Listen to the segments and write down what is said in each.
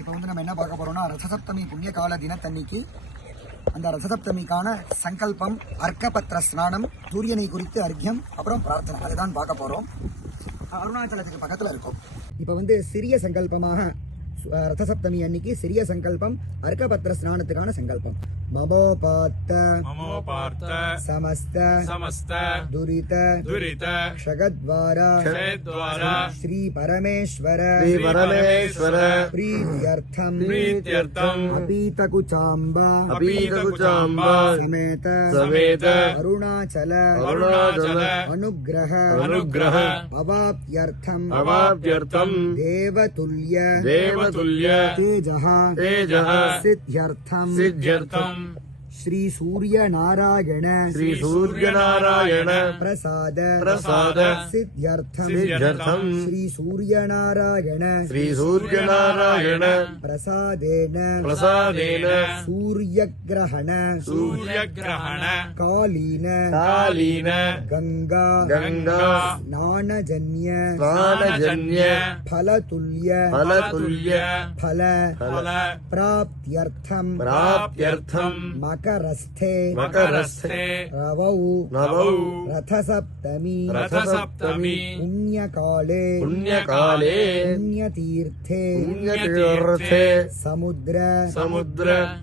இப்போ வந்து நம்ம என்ன பார்க்க போறோம்னா ரசசப்தமி புண்ணிய கால தினத்தன்னைக்கு அந்த ரசசப்தமிக்கான சங்கல்பம், அர்க்கபத்திர ஸ்நானம், சூரியனை குறித்து அர்க்கியம், அப்புறம் பிரார்த்தனை, அதுதான் பார்க்க போறோம். அருணாச்சலத்துக்கு பக்கத்துல இருக்கும். இப்போ வந்து சிறிய சங்கல்பமாக ரதசப்தமி அன்னைக்கு சிறிய சங்கல்பம், அர்க்கபத்திர ஸ்நானத்துக்கான சங்கல்பம். மமோபாத்த சமஸ்த துரித க்ஷகத்வாரா ஸ்ரீ பரமேஸ்வர பிரீத்யர்த்தம் அபீதகுச்சாம்பா சமேத அருணாச்சல அனுக்ரஹ அவாப்யர்த்தம் தேவதுல்ய तेजः सिद्ध्यर्थम श्री सूर्य नारायण प्रसाद सिद्ध्यर्थम श्री सूर्य नारायण प्रसादेन सूर्यग्रहण कालीन गंगा स्नानजन्य फलतुल्य फल प्राप्त्यर्थम मकरस्थे रवौ रथसप्तमी पुण्यकाले पुण्यतीर्थे समुद्र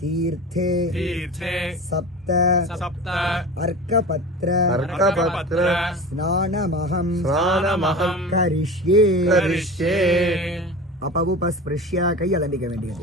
तीर्थे सप्त अर्कपत्र स्नानमहं करिष्ये. அப்பவு ஸ்பிருஷ்யா கை அலம்பிக்க வேண்டியது.